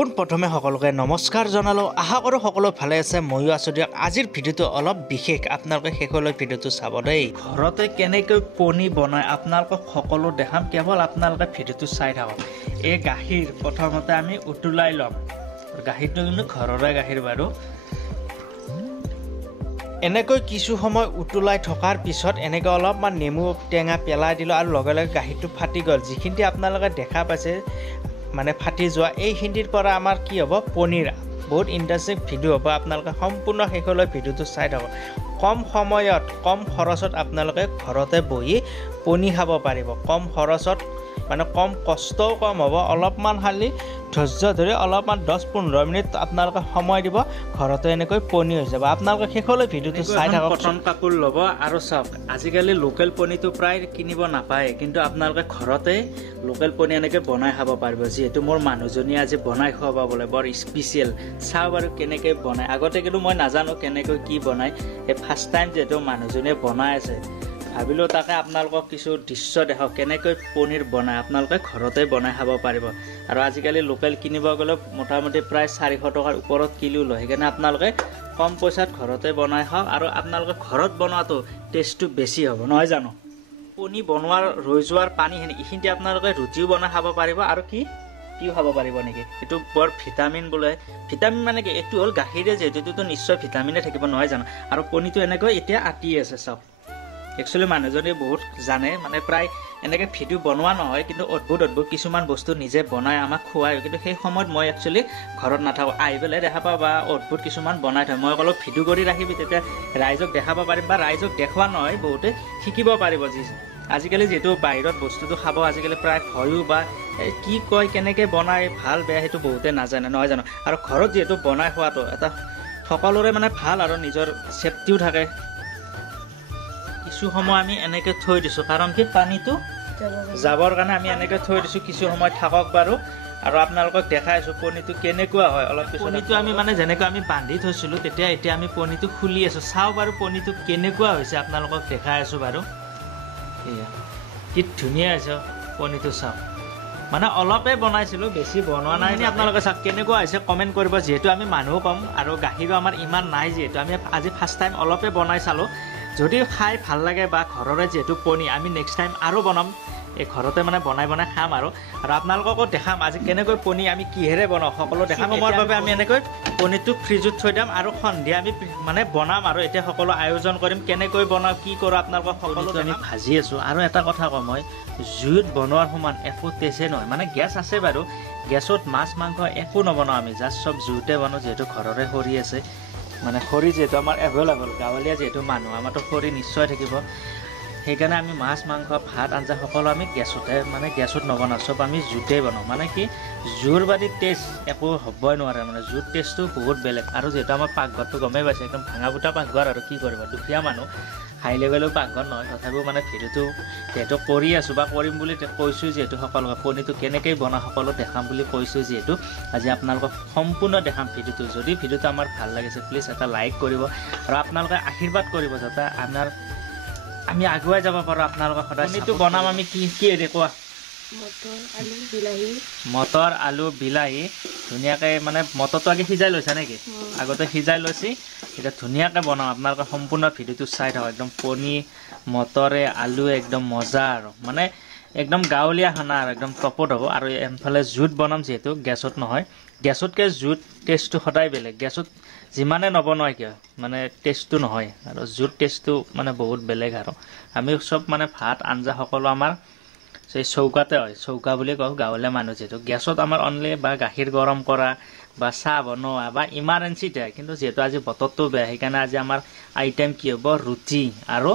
পোনপ্ৰথমে সকলোকে নমস্কাৰ জনালোঁ। আশা কৰোঁ সকলো ভালে আছে, ময়ো আছোঁ দিয়ক। আজিৰ ভিডিঅ'টো অলপ বিশেষ, আপোনালোকে শেষলৈ ভিডিঅ'টো চাব দেই। ঘৰতে কেনেকৈ পনী বনায় আপোনালোকক সকলো দেখাম, কেৱল আপোনালোকে ভিডিঅ'টো চাই থাকক। এই গাখীৰ প্ৰথমতে আমি উতলাই ল'ম। গাখীৰটো কিন্তু ঘৰৰে গাখীৰ বাৰু। এনেকৈ কিছু সময় উতলাই থকাৰ পিছত এনেকৈ অলপমান নেমু টেঙা পেলাই দিলোঁ আৰু লগে লগে গাখীৰটো ফাটি গ'ল। যিখিনি আপোনালোকে দেখা পাইছে মানে ফাটি যোৱা, এইখিনিৰ পৰা আমাৰ কি হ'ব, পনীৰ। বহুত ইণ্টাৰেষ্টিং ভিডিঅ' হ'ব, আপোনালোকে সম্পূৰ্ণ শেষলৈ ভিডিঅ'টো চাই থাকক। কম সময়ত কম খৰচত আপোনালোকে ঘৰতে বহি পনী খাব পাৰিব। কম খৰচত মানে কম কষ্টও কম হ'ব। অলপমান খালি ধৈৰ্য ধৰি অলপমান 10-15 মিনিট আপোনালোকে সময় দিব, ঘৰতে এনেকৈ পনী হৈ যাব। আপোনালোকে শেষলৈ ভিডিঅ'টো চাই থাকক। কটন কাপোৰ ল'ব আৰু চাওক, আজিকালি লোকেল পনীটো প্ৰায় কিনিব নাপায়, কিন্তু আপোনালোকে ঘৰতে লোকেল পনী এনেকৈ বনাই খাব পাৰিব। যিহেতু মোৰ মানুহজনীয়ে আজি বনাই খুৱাব বোলে, বৰ স্পেচিয়েল। চাওঁ বাৰু কেনেকৈ বনায়। আগতে কিন্তু মই নাজানো কেনেকৈ কি বনায়। এই ফাৰ্ষ্ট টাইম যিহেতু মানুহজনীয়ে বনাই আছে, ভাবিলোঁ তাকে আপোনালোকক কিছু দৃশ্য দেখাওক, কেনেকৈ পনীৰ বনায়। আপোনালোকে ঘৰতে বনাই খাব পাৰিব। আৰু আজিকালি লোকেল কিনিব গ'লে মোটামুটি প্ৰায় 400 টকাৰ ওপৰত কিলো লয়। সেইকাৰণে আপোনালোকে কম পইচাত ঘৰতে বনাই খাওক, আৰু আপোনালোকে ঘৰত বনোৱাটো টেষ্টটো বেছি হ'ব, নহয় জানো? পনী বনোৱাৰ ৰৈ যোৱাৰ পানীখিনি এইখিনিতে আপোনালোকে ৰুটিও বনাই খাব পাৰিব। আৰু কিও খাব পাৰিব নেকি, এইটো বৰ ভিটামিন বোলে। ভিটামিন মানে কি, এইটো হ'ল গাখীৰে, যিহেতু এইটোতো নিশ্চয় ভিটামিনে থাকিব, নহয় জানো? আৰু পনীটো এনেকৈ এতিয়া আতি আছে চাওক। একচুৱেলি মানুহজনে বহুত জানে, মানে প্ৰায় এনেকৈ ভিডিঅ' বনোৱা নহয়, কিন্তু অদ্ভুত কিছুমান বস্তু নিজে বনাই আমাক খুৱায়। কিন্তু সেই সময়ত মই একচুৱেলি ঘৰত নাথাকোঁ, আহি পেলাই দেখা পাওঁ বা অদ্ভুত কিছুমান বনাই থয়। মই অলপ ভিডিঅ' কৰি ৰাখিবি, তেতিয়া ৰাইজক দেখাব পাৰিম, বা ৰাইজক দেখুওৱা নহয়, বহুতে শিকিব পাৰিব। আজিকালি যিহেতু বাহিৰত বস্তুটো খাব আজিকালি প্ৰায় ভয়ো, বা কি কয় কেনেকৈ বনায় ভাল বেয়া সেইটো বহুতে নাজানে, নহয় জানো? আৰু ঘৰত যিহেতু বনাই খোৱাটো এটা সকলোৰে মানে ভাল, আৰু নিজৰ ছেফটিও থাকে। কিছু সময় আমি এনেকৈ থৈ দিছোঁ, কাৰণ কি পানীটো যাবৰ কাৰণে আমি এনেকৈ থৈ দিছোঁ। কিছু সময় থাকক বাৰু, আৰু আপোনালোকক দেখাই আছোঁ পনীৰটো কেনেকুৱা হয়। অলপ পনীৰটো আমি মানে যেনেকৈ আমি বান্ধি থৈছিলোঁ, এতিয়া আমি পনীৰটো খুলি আছোঁ। চাওঁ বাৰু পনীৰটো কেনেকুৱা হৈছে, আপোনালোকক দেখাই আছোঁ বাৰু। এয়া কি ধুনীয়া হৈছে পনীৰটো, চাওক। মানে অলপে বনাইছিলোঁ, বেছি বনোৱা নাই। আপোনালোকে চাওক কেনেকুৱা হৈছে, কমেণ্ট কৰিব। যিহেতু আমি মানুহ কম আৰু গাখীৰো আমাৰ ইমান নাই, যিহেতু আমি আজি ফাৰ্ষ্ট টাইম অলপে বনাই চালোঁ। যদি খাই ভাল লাগে বা ঘৰৰে যিহেতু পনী, আমি নেক্সট টাইম আৰু বনাম, এই ঘৰতে মানে বনাই খাম। আৰু আপোনালোককো দেখাম আজি কেনেকৈ পনী আমি কিহেৰে বনাওঁ, সকলো দেখাম। সময়ৰ বাবে আমি এনেকৈ পনীৰটো ফ্ৰিজত থৈ দিম, আৰু সন্ধিয়া আমি মানে বনাম। আৰু এতিয়া সকলো আয়োজন কৰিম, কেনেকৈ বনাওঁ কি কৰোঁ আপোনালোকক সকলো আমি ভাজি আছোঁ। আৰু এটা কথা কওঁ, মই জুইত বনোৱাৰ সমান একো টেষ্টেই নহয়। মানে গেছ আছে বাৰু, গেছত মাছ মাংস একো নবনাওঁ আমি, জাষ্ট চব জুইতে বনাওঁ। যিহেতু ঘৰৰে খৰি আছে, মানে খৰি যিহেতু আমাৰ এভেইলেবল, গাঁৱলীয়া যিহেতু মানুহ, আমাৰতো খৰি নিশ্চয় থাকিব। সেইকাৰণে আমি মাছ মাংস ভাত আঞ্জা সকলো আমি গেছতে, মানে গেছত নবনাওঁ, চব আমি জুইতেই বনাওঁ। মানে কি, জুইৰ বাদী টেষ্ট একো হ'বই নোৱাৰে, মানে জুইৰ টেষ্টটো বহুত বেলেগ। আৰু যিহেতু আমাৰ পাকঘৰটো গমেই পাইছে, একদম ভাঙা ফুটা পাকঘৰ, আৰু কি কৰিব, দুখীয়া মানুহ, হাই লেভেলৰ পাকঘৰ নহয়। তথাপিও মানে ভিডিঅ'টো যিহেতু কৰি আছোঁ, বা কৰিম বুলি কৈছোঁ, যিহেতু সকলোকে পনীৰটো কেনেকৈ বনাওঁ সকলো দেখাম বুলি কৈছোঁ, যিহেতু আজি আপোনালোকক সম্পূৰ্ণ দেখাম ভিডিঅ'টো। যদি ভিডিঅ'টো আমাৰ ভাল লাগিছে, প্লিজ এটা লাইক কৰিব, আৰু আপোনালোকে আশীৰ্বাদ কৰিব, যাতে আমি আগুৱাই যাব পাৰোঁ। আপোনালোকৰ সদায় পনীৰটো বনাম আমি কিহেৰে কোৱা? মটৰ আলু বিলাহী ধুনীয়াকৈ, মানে মটৰটো আগে সিজাই লৈছা নেকি? আগতে সিজাই লৈছি, এতিয়া ধুনীয়াকৈ বনাওঁ। আপোনালোকে সম্পূৰ্ণ ভিডিঅ'টো চাই থাকক। একদম পনীৰ মটৰে আলু একদম মজা, আৰু মানে একদম গাঁৱলীয়া খানা, আৰু একদম টপত হ'ব। আৰু এফালে জুইত বনাম, যিহেতু গেছত নহয়। গেছতকৈ জুইত টেষ্টটো সদায় বেলেগ। গেছত যিমানে নবনোৱা কিয় মানে টেষ্টটো নহয়, আৰু জুইত টেষ্টটো মানে বহুত বেলেগ। আৰু আমি চব মানে ভাত আঞ্জা সকলো আমাৰ এই চৌকাতে হয়, চৌকা বুলি কওঁ গাঁৱলীয়া মানুহ যিহেতু। গেছত আমাৰ অনলি বা গাখীৰ গৰম কৰা বা চাহ বনোৱা বা ইমাৰ্জেঞ্চিতে হয়। কিন্তু যিহেতু আজি বতৰটো বেয়া, সেইকাৰণে আজি আমাৰ আইটেম কি হ'ব, ৰুটি আৰু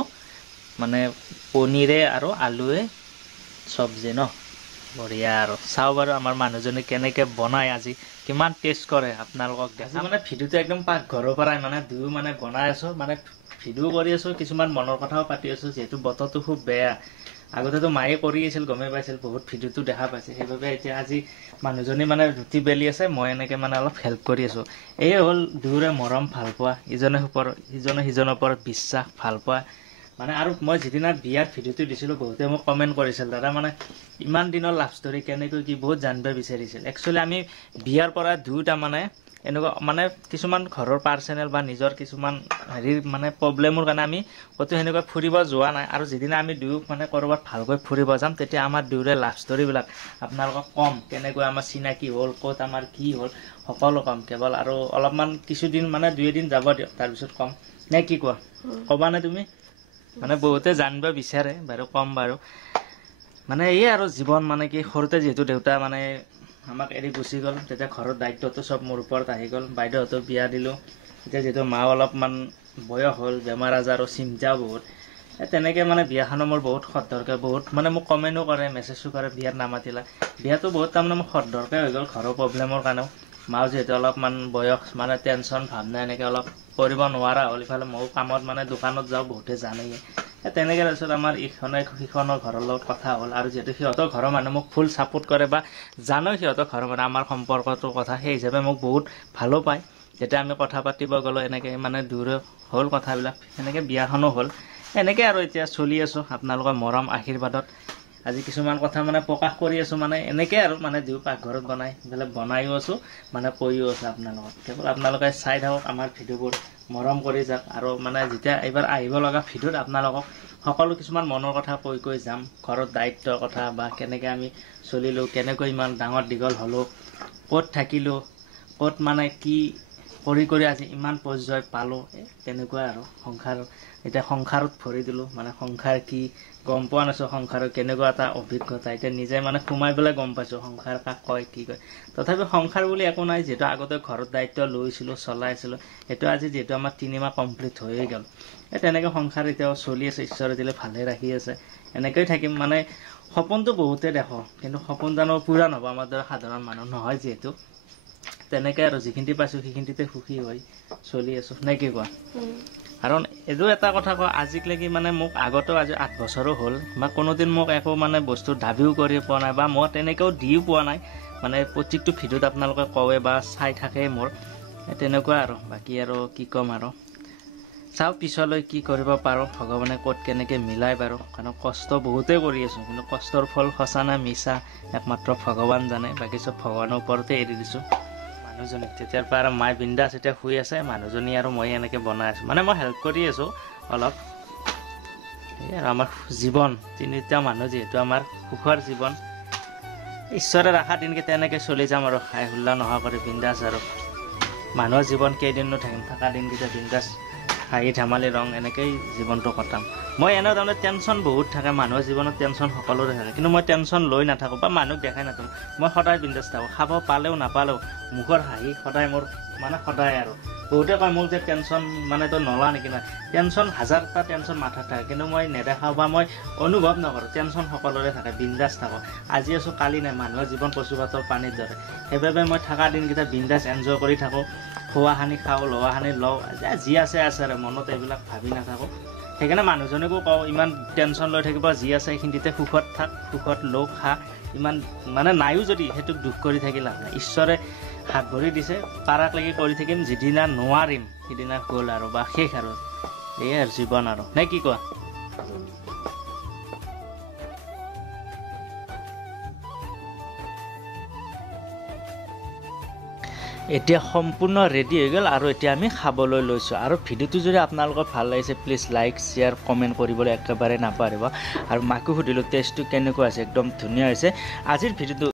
মানে পনীৰে আৰু আলুৱে চব্জি ন, বঢ়িয়া। আৰু চাওঁ বাৰু আমাৰ মানুহজনে কেনেকৈ বনায়, আজি কিমান টেষ্ট কৰে আপোনালোকক দেখা। মানে ভিডিঅ'টো একদম পাকঘৰৰ পৰাই মানে দুয়ো মানে বনাই আছোঁ, মানে ভিডিঅ' কৰি আছোঁ, কিছুমান মনৰ কথাও পাতি আছোঁ। যিহেতু বতৰটো খুব বেয়া, আগতেতো মায়ে কৰি আছিল, গমেই পাইছিল, বহুত ভিডিঅ'টো দেখা পাইছে। সেইবাবে এতিয়া আজি মানুহজনী মানে ৰুটি বেলি আছে, মই এনেকৈ মানে অলপ হেল্প কৰি আছোঁ। এই হ'ল দুয়োৰে মৰম ভাল পোৱা, ইজনে সিজনৰ ওপৰত বিশ্বাস ভাল পোৱা, মানে আৰু মই যিদিনা বিয়াৰ ভিডিঅ'টো দিছিলোঁ বহুতে মোক কমেণ্ট কৰিছিল দাদা মানে ইমান দিনৰ লাভ ষ্টৰী কেনেকৈ কি বহুত জানিব বিচাৰিছিল একচুৱেলি আমি বিয়াৰ পৰা দুটা মানে এনেকুৱা মানে কিছুমান ঘৰৰ পাৰ্চনেল বা নিজৰ কিছুমান হেৰিৰ মানে প্ৰব্লেমৰ কাৰণে আমি ক'তো সেনেকৈ ফুৰিব যোৱা নাই আৰু যিদিনা আমি দুয়ো মানে ক'ৰবাত ভালকৈ ফুৰিব যাম তেতিয়া আমাৰ দুয়োৰে লাভ ষ্টৰীবিলাক আপোনালোকক কম কেনেকৈ আমাৰ চিনাকি হ'ল ক'ত আমাৰ কি হ'ল সকলো কম কেৱল আৰু অলপমান কিছুদিন মানে 2 এদিন যাব দিয়ক তাৰপিছত কম নে কি কোৱা ক'বানে তুমি মানে বহুতে জানিব বিচাৰে বাৰু কম বাৰু মানে এই আৰু জীৱন মানে কি সৰুতে যিহেতু দেউতা মানে আমাক এৰি গুচি গ'ল তেতিয়া ঘৰৰ দায়িত্বটো চব মোৰ ওপৰত আহি গ'ল বাইদেউহঁতক বিয়া দিলোঁ এতিয়া যিহেতু মা অলপমান বয়স হ'ল বেমাৰ আজাৰো চিন্তাও বহুত তেনেকৈ মানে বিয়াখনো মোৰ বহুত সদৰকৈ বহুত মানে মোক কমেণ্টো কৰে মেছেজো কৰে বিয়াত নামাতিলা বিয়াটো বহুত তাৰমানে মোক সদৰকৈ হৈ গ'ল ঘৰৰ প্ৰব্লেমৰ কাৰণেও মাও যিহেতু অলপমান বয়স মানে টেনশ্যন ভাৱনা এনেকৈ অলপ কৰিব নোৱাৰা হ'ল ইফালে ময়ো কামত মানে দোকানত যাওঁ বহুতে জানেই তেনেকৈ তাৰপিছত আমাৰ সিখনৰ ঘৰৰ লগত কথা হ'ল আৰু যিহেতু সিহঁতৰ ঘৰৰ মানুহে মোক ফুল ছাপোৰ্ট কৰে বা জানো সিহঁতৰ ঘৰৰ মানুহে আমাৰ সম্পৰ্কটোৰ কথা সেই হিচাপে মোক বহুত ভালো পায় যেতিয়া আমি কথা পাতিব গ'লোঁ এনেকৈ মানে দূৰ হ'ল কথাবিলাক এনেকৈ বিয়াখনো হ'ল এনেকৈ আৰু এতিয়া চলি আছোঁ আপোনালোকৰ মৰম আশীৰ্বাদত আজি কিছুমান কথা মানে প্ৰকাশ কৰি আছোঁ মানে এনেকৈ আৰু মানে দিওঁ পাকঘৰত বনাই এইফালে বনায়ো আছোঁ মানে কৈও আছোঁ আপোনালোকক কেৱল আপোনালোকে চাই থাকক আমাৰ ভিডিঅ'বোৰ মৰম কৰি যাওক আৰু মানে যেতিয়া এইবাৰ আহিব লগা ভিডিঅ'ত আপোনালোকক সকলো কিছুমান মনৰ কথা কৈ যাম ঘৰত দায়িত্বৰ কথা বা কেনেকৈ আমি চলিলোঁ কেনেকৈ ইমান ডাঙৰ দীঘল হ'লোঁ ক'ত থাকিলোঁ ক'ত মানে কি কৰি আজি ইমান পৰ্যায় পালোঁ তেনেকুৱা আৰু সংসাৰ এতিয়া সংসাৰত ভৰি দিলোঁ মানে সংসাৰ কি গম পোৱা নাছোঁ সংসাৰৰ কেনেকুৱা এটা অভিজ্ঞতা এতিয়া নিজে মানে সোমাই পেলাই গম পাইছোঁ সংসাৰ কাক কয় কি কয় তথাপি সংসাৰ বুলি একো নাই যিহেতু আগতে ঘৰত দায়িত্ব লৈছিলোঁ চলাইছিলোঁ সেইটো আজি যিহেতু আমাৰ 3 মাহ কমপ্লিট হৈয়ে গ'ল তেনেকৈ সংসাৰ এতিয়াও চলি আছে ঈশ্বৰে দিলে ভালে ৰাখি আছে এনেকৈয়ে থাকিম মানে সপোনটো বহুতে দেখোঁ কিন্তু সপোন জানো পূৰা নহ'ব আমাৰ দৰে সাধাৰণ মানুহ নহয় যিহেতু তেনেকৈ আৰু যিখিনি পাইছোঁ সেইখিনিতে সুখী হৈ চলি আছোঁ নে কি কোৱা কাৰণ এইটো এটা কথা কওঁ আজিলৈকে মানে মোক আগতেও আজি 8 বছৰো হ'ল বা কোনোদিন মোক একো মানে বস্তু দাবীও কৰি পোৱা নাই বা মই তেনেকৈও দিও পোৱা নাই মানে প্ৰত্যেকটো ভিডিঅ'ত আপোনালোকে কয় বা চাই থাকে মোৰ তেনেকুৱা আৰু বাকী আৰু কি ক'ম আৰু চাওঁ পিছলৈ কি কৰিব পাৰোঁ ভগৱানে ক'ত কেনেকৈ মিলাই বাৰু কাৰণ কষ্ট বহুতেই কৰি আছোঁ কিন্তু কষ্টৰ ফল সঁচা নে মিছা একমাত্ৰ ভগৱান জানে বাকী চব ভগৱানৰ ওপৰতে এৰি দিছোঁ মানুহজনী তেতিয়াৰ পৰা আৰু মায়ে বিন্দাছ এতিয়া শুই আছে মানুহজনী আৰু মই এনেকৈ বনাই আছোঁ মানে মই হেল্প কৰি আছোঁ অলপ এই আৰু আমাৰ জীৱন 3টা মানুহ যিহেতু আমাৰ সুখৰ জীৱন ঈশ্বৰে ৰাখা দিনকেইটা এনেকৈ চলি যাম আৰু খাই হুল্লা নোহোৱা কৰি বিন্দাছ আৰু মানুহৰ জীৱন কেইদিননো থাকিম থকা দিনকেইটা বিন্দাছ হাঁহি ধেমালি ৰং এনেকৈয়ে জীৱনটো কটাম মই এনেও তাৰমানে টেনশ্যন বহুত থাকে মানুহৰ জীৱনত টেনশ্যন সকলোৰে থাকে কিন্তু মই টেনশ্যন লৈ নাথাকোঁ বা মানুহক দেখাই নাথাকোঁ মই সদায় বিন্দাছ থাকোঁ খাব পালেও নাপালেও মুখৰ হাঁহি সদায় মোৰ মানে সদায় আৰু বহুতে কয় মোক যে টেনশ্যন মানে তই নলা নেকি নাই টেনশ্যন হাজাৰটা টেনশ্যন মাথাত থাকে কিন্তু মই নেদেখাওঁ বা মই অনুভৱ নকৰোঁ টেনশ্যন সকলোৰে থাকে বিন্দাছ থাকোঁ আজি আছোঁ কালি নাই মানুহৰ জীৱন কচু পাতৰ পানীৰ দৰে সেইবাবে মই থকা দিনকেইটা বিন্দাছ এনজয় কৰি থাকোঁ খোৱা সানি খাওঁ লোৱা সানি লওঁ যি আছে আৰু মনত এইবিলাক ভাবি নাথাকোঁ সেইকাৰণে মানুহজনীকো কওঁ ইমান টেনশ্যন লৈ থাকিব যি আছে সেইখিনিতে সুখত থাক সুখত লওঁ খা ইমান মানে নাইও যদি সেইটোক দুখ কৰি থাকি লাভ নাই ঈশ্বৰে হাত ভৰি দিছে পাৰাকলৈকে কৰি থাকিম যিদিনা নোৱাৰিম সিদিনা গ'ল আৰু বা শেষ আৰু এয়াই আৰু জীৱন আৰু নে কি কোৱা এতিয়া সম্পূৰ্ণ ৰেডি হৈ গ'ল আৰু এতিয়া আমি খাবলৈ লৈছোঁ আৰু ভিডিঅ'টো যদি আপোনালোকৰ ভাল লাগিছে প্লিজ লাইক শ্বেয়াৰ কমেণ্ট কৰিবলৈ একেবাৰে নাপাহৰিব আৰু মাকো সুধিলোঁ টেষ্টটো কেনেকুৱা হৈছে একদম ধুনীয়া হৈছে আজিৰ ভিডিঅ'টো